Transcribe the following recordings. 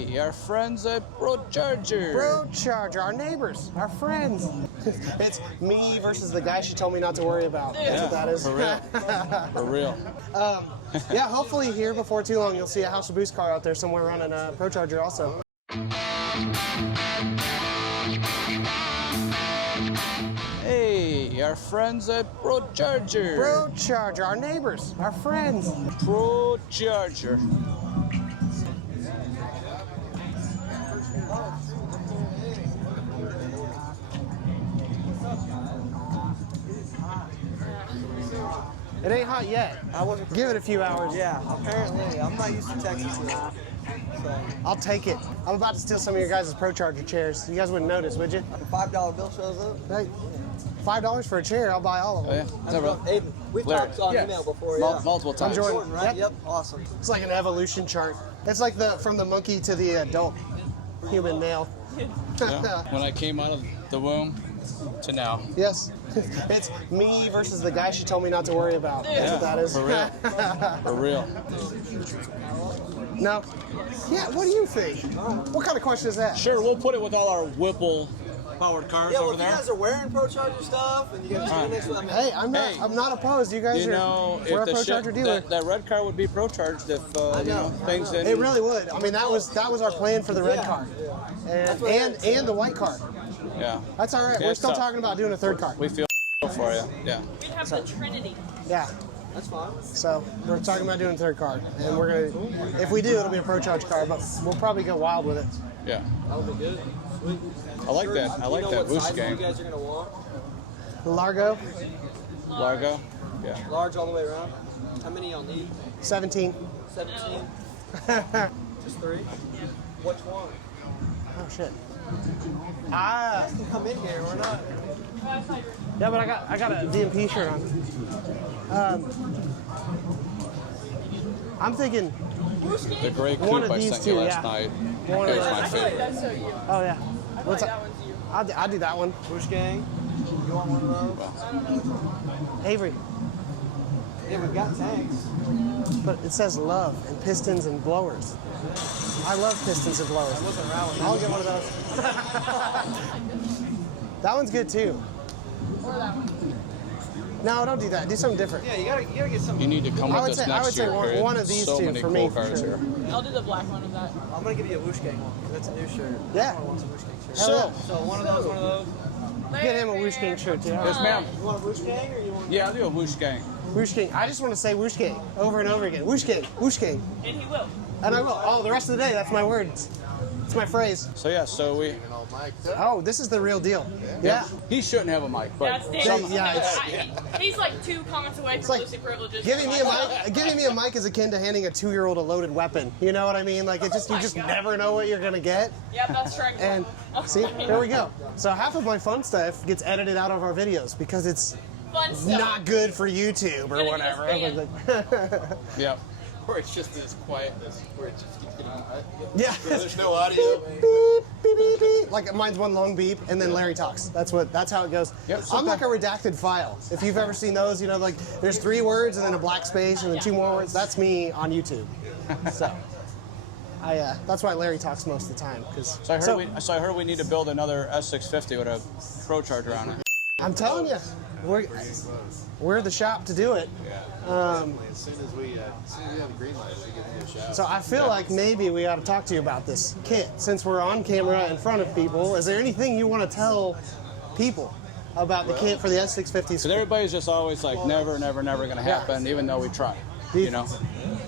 Hey, our friends at ProChargers. ProCharger, our neighbors, our friends. It's me versus the guy she told me not to worry about. That's what that is. For real. For real. Yeah, hopefully here before too long you'll see a House of Boost car out there somewhere running a ProCharger also. Hey, our friends at ProChargers. ProCharger, our neighbors, our friends. ProCharger. It ain't hot yet. Give it a few hours. Yeah, apparently. I'm not used to Texas yet. So. I'll take it. I'm about to steal some of your guys' ProCharger chairs. You guys wouldn't notice, would you? If a $5 bill shows up. Hey, $5 for a chair, I'll buy all of them. Oh, yeah. Is that real? Hey, we've talked on email before, yeah. Multiple times. I'm Jordan. Jordan, right? Yep, awesome. It's like an evolution chart. It's like from the monkey to the adult human male. Yeah. When I came out of the womb to now. Yes. It's me versus the guy she told me not to worry about. That's what that is. For real. For real. No. Yeah, what do you think? What kind of question is that? Sure, we'll put it with all our Whipple powered cars Yeah, well, over if there. you guys are wearing ProCharger stuff and you guys are next to them. Hey, I'm not opposed. You guys You are know, we're a if the ProCharger dealer. that red car would be pro-charged if you know, things didn't. It really would. I mean, that was our plan for the red car, and the white car. Yeah. That's all right. Yeah, We're still so talking about doing a third car. We feel for you. Yeah. We have the Trinity. Yeah. That's fine. So we're talking about doing a third car, and we're gonna. If we do, it'll be a ProCharge car, but we'll probably go wild with it. Yeah. That'll be good. Sweet. I like that. I like that Whoosh Gang. You guys are going to want? Largo, Largo. Yeah. Large all the way around. How many y'all need? 17. 17? Just 3? Which one? Oh shit. Come in here, we're not. Yeah, but I got a DMP shirt on. I'm thinking The gray one coupe of I these sent two, you last yeah. night. One of Is those. my favorite. That's so you. Oh yeah. I feel What's like up? that one's you. I'll do that one. Whoosh Gang? You want one of those? Avery. Yeah, we've got tanks. But it says love and pistons and blowers. I love pistons and blowers. I wasn't around when I'll get one of those. That one's good too. Or that one. No, don't do that. Do something different. Yeah, you gotta get some. You need to come I with would us say next year. period. one of these so two many for cool me for cars sure. here. I'll do the black one of that. I'm gonna give you a Whoosh Gang one because that's a new shirt. Yeah. Everyone wants a Whoosh Gang shirt. Hell So one of those, one of those. Get him a Whoosh Gang shirt too. Yes, ma'am. You want a Whoosh Gang or you want? Yeah, I'll do a Whoosh Gang. Whoosh Gang. I just want to say Whoosh Gang over and over again. Whoosh Gang. Whoosh Gang. And he will. And I will. Oh, the rest of the day, that's my words. It's my phrase. So yeah, so we. Oh, this is the real deal. Yeah. He shouldn't have a mic, but That's dangerous. Yeah, He's like 2 comments away from like losing privileges. Giving me a mic is akin to handing a 2-year-old a loaded weapon. You know what I mean? Like you just never know what you're gonna get. Yep, that's true. And see, there we go. So half of my fun stuff gets edited out of our videos because it's Fun stuff. not good for YouTube or Gotta whatever. get yeah. Or it's just this quietness where it just keeps getting. Yeah. There's no audio. Beep, beep, beep, beep, beep. Like mine's one long beep, and then Larry talks. That's how it goes. Yep, I'm like a redacted file. If you've ever seen those, you know, like there's 3 words and then a black space and then 2 more words. That's me on YouTube. So, that's why Larry talks most of the time. So I heard we need to build another S650 with a ProCharger on it. I'm telling you, we're the shop to do it. As soon as we have a green light, we get to go shop. So I feel like maybe we ought to talk to you about this kit. Since we're on camera in front of people, is there anything you want to tell people about the kit for the S650? Because everybody's just always like, never going to happen, even though we try. You know?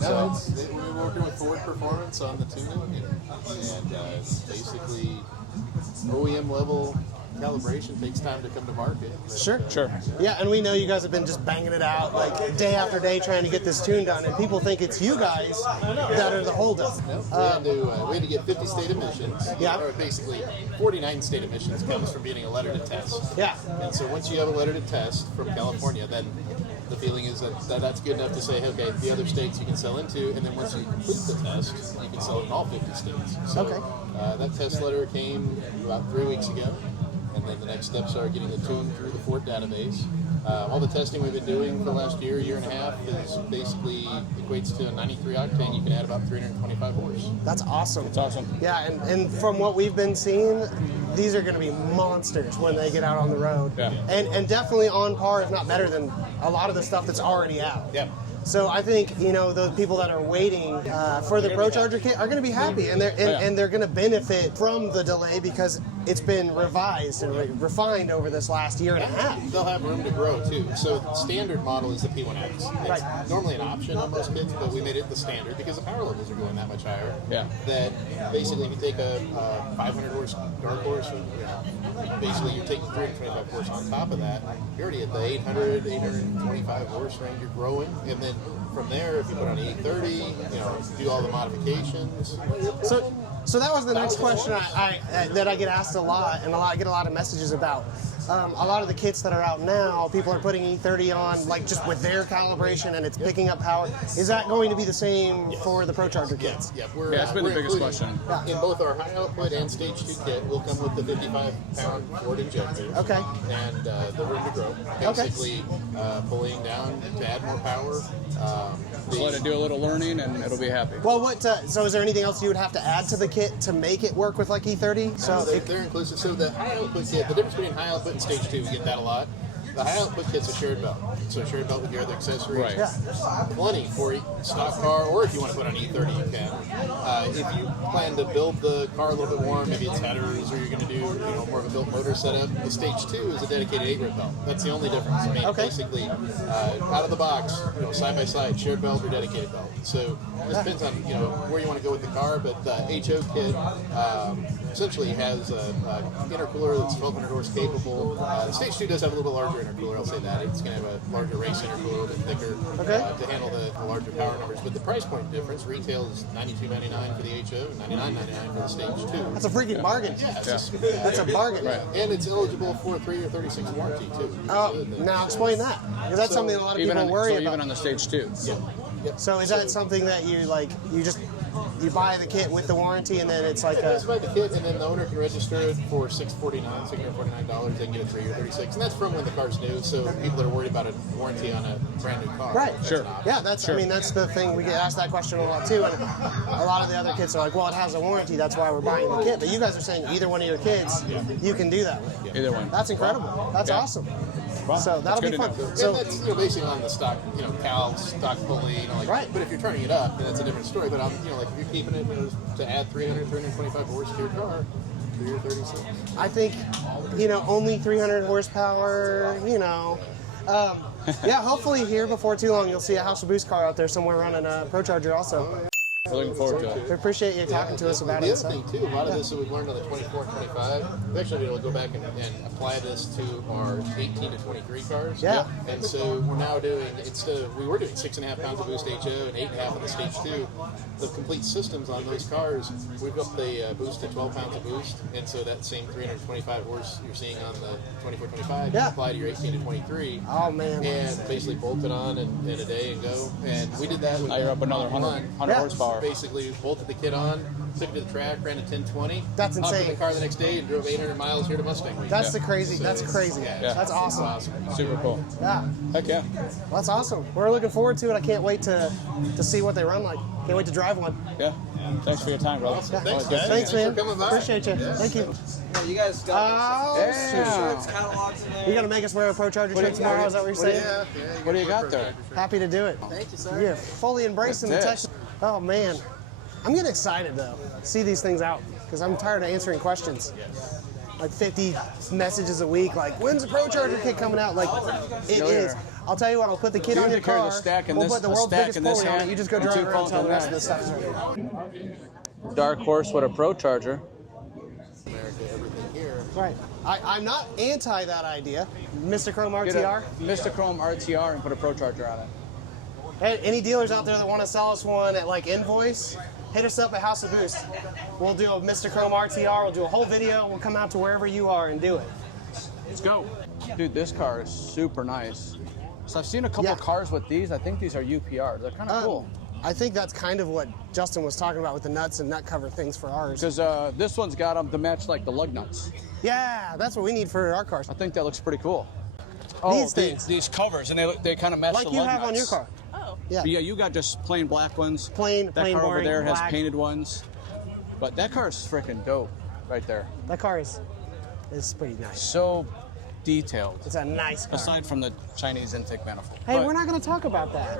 No, we're working with Ford Performance on the tuning, and it's basically OEM level calibration takes time to come to market. But, Sure. Yeah, and we know you guys have been just banging it out like day after day trying to get this tune done, and people think it's you guys that are the holdup. we had to get 50 state emissions. Yeah. Or basically, 49 state emissions comes from getting a letter to test. Yeah. And so once you have a letter to test from California, then the feeling is that's good enough to say, okay, the other states you can sell into, and then once you complete the test, you can sell in all 50 states. So that test letter came about 3 weeks ago. And then the next steps are getting the tune through the Ford database, All the testing we've been doing for the last year and a half is basically equates to a 93 octane. You can add about 325 horse. That's awesome. It's awesome. Yeah, and from what we've been seeing, these are going to be monsters when they get out on the road. Yeah. And definitely on par, if not better than a lot of the stuff that's already out. Yeah. So I think, you know, the people that are waiting for the ProCharger kit are going to be happy, and they're going to benefit from the delay because it's been revised and refined over this last year and a half. They'll have room to grow too. So the standard model is the P1X. It's Right. normally an option on most kits, but we made it the standard because the power levels are going that much higher. Yeah. That basically if you take a 500 horse dark horse, basically you're taking 325 horse on top of that. You're already at the 800, 825 horse range. You're growing, and then from there, if you put on an 830, you know, do all the modifications. So that was the next question that I get asked a lot, and I get a lot of messages about. A lot of the kits that are out now, people are putting E30 on, like just with their calibration, and it's picking up power. Is that going to be the same for the ProCharger kits? Yeah, That's been the biggest including- question. In both our high output and stage 2 kit, will come with the 55-pound Ford injector. Okay. And the room to grow. Basically, pulling down to add more power. Just let it do a little learning, and it'll be happy. Well, so is there anything else you would have to add to the kit to make it work with like E30? So They're inclusive. So the high output kit, the difference between high output and stage 2, we get that a lot. The high output kit's a shared belt. So a shared belt with your other accessories. Right. Yeah. Plenty for a stock car, or if you want to put on E30, you can. If you plan to build the car a little bit more, maybe it's headers, or you're going to do more of a built motor setup, the stage 2 is a dedicated 8-rib belt. That's the only difference. I mean, basically, out of the box, side by side, shared belt or dedicated belt. So this depends on where you want to go with the car, but the HO kit essentially has an intercooler that's 1,200 horse capable. The stage 2 does have a little bit larger intercooler, I'll say that. It's going to have a larger race intercooler, a little bit thicker to handle the larger power numbers. But the price point difference, retail is $92.99 for the HO, $99.99 for the stage 2. that's a freaking bargain. Yeah, That's a bargain. Right. And it's eligible for a 3 or 36 warranty too. Oh, now explain that. Because that's something a lot of people worry about. Even on the stage 2. So is that something that you buy the kit with the warranty, and then it's like That's by the kit, and then the owner can register it for $649. They can get a 3 or 36, and that's from when the car's new. So people that are worried about a warranty on a brand new car, right? Sure. Yeah, that's. I mean, that's the thing. We get asked that question a lot too, and a lot of the other kits are like, "Well, it has a warranty, that's why we're buying the kit." But you guys are saying either one of your kids, you can do that with. Either one. That's incredible. That's awesome. Well, So that'll be fun. So So that's basically on the stock, cal, stock pulley, Right. But if you're turning it up, then that's a different story. But like if you're keeping it, to add 300, 325 horse to your car, 3 or 36. I think, only 300 horsepower. Yeah. Hopefully here before too long, you'll see a House of Boost car out there somewhere running a ProCharger also. We're looking forward to it. We appreciate you talking to us about the it. other thing too, a lot of this that we've learned on the 24 and 25, we actually be able to go back and apply this to our 18 to 23 cars. Yeah. And so we're now doing, we were doing 6.5 pounds of boost HO and 8.5 on the stage 2. The complete systems on those cars, we've got the boost to 12 pounds of boost, and so that same 325 horse you're seeing on the 24, 25, you apply to your 18 to 23. Oh man. And basically bolt it on in a day and go. And we did that with Now you're up another 100 horsepower. Basically bolted the kit on, took it to the track, ran a 1020. That's Hopped in insane. the car the next day and drove 800 miles here to Mustang Week. That's crazy. That's crazy. Yeah. That's awesome. Super cool. Yeah. Heck yeah. That's awesome. We're looking forward to it. I can't wait to see what they run like. Can't wait to drive one. Yeah. Thanks for your time, brother. Awesome. Yeah. Thanks, guys. Thanks, man. for coming by. Appreciate you. Yeah. Thank you. No, you guys got Oh, shirts, catalogs in there. you're gonna make us wear a ProCharger shirt tomorrow? Is that what you're saying? Yeah. What do you got there? Happy to do it. Thank you, sir. Yeah, fully embracing the That's it. Texas. Oh man, I'm getting excited though. See these things out because I'm tired of answering questions. Like 50 messages a week. Like, when's the ProCharger kit coming out? Like, it Go is. here. I'll tell you what. I'll put the kit You on have your to carry car. the stack in we'll this- put the a world's stack biggest in this pulley on it. hand You just go and drive two around phones until in the rest of that. the stuff is ready. Dark horse with a ProCharger. America, everything here. Right. I'm not anti that idea. Mr. Chrome Get RTR. a Mr. Chrome RTR and put a ProCharger on it. Hey, any dealers out there that want to sell us one at like invoice, hit us up at House of Boost. We'll do a Mr. Chrome RTR. We'll do a whole video. We'll come out to wherever you are and do it. Let's go. Dude, this car is super nice. So I've seen a couple Yeah. cars with these. I think these are UPRs. They're kind of cool. I think that's kind of what Justin was talking about with the nuts and nut cover things for ours. Because this one's got them to match like the lug nuts. Yeah, that's what we need for our cars. I think that looks pretty cool. These things. These covers, and they kind of match Like the you lug have on your nuts. car. Oh. Yeah. But yeah, you got just plain black ones. Plain That car over boring, there has black. painted ones. But that car is freaking dope right there. That car is pretty nice. So detailed. It's a nice car. Aside from the Chinese intake manifold. Hey, But we're not going to talk about that.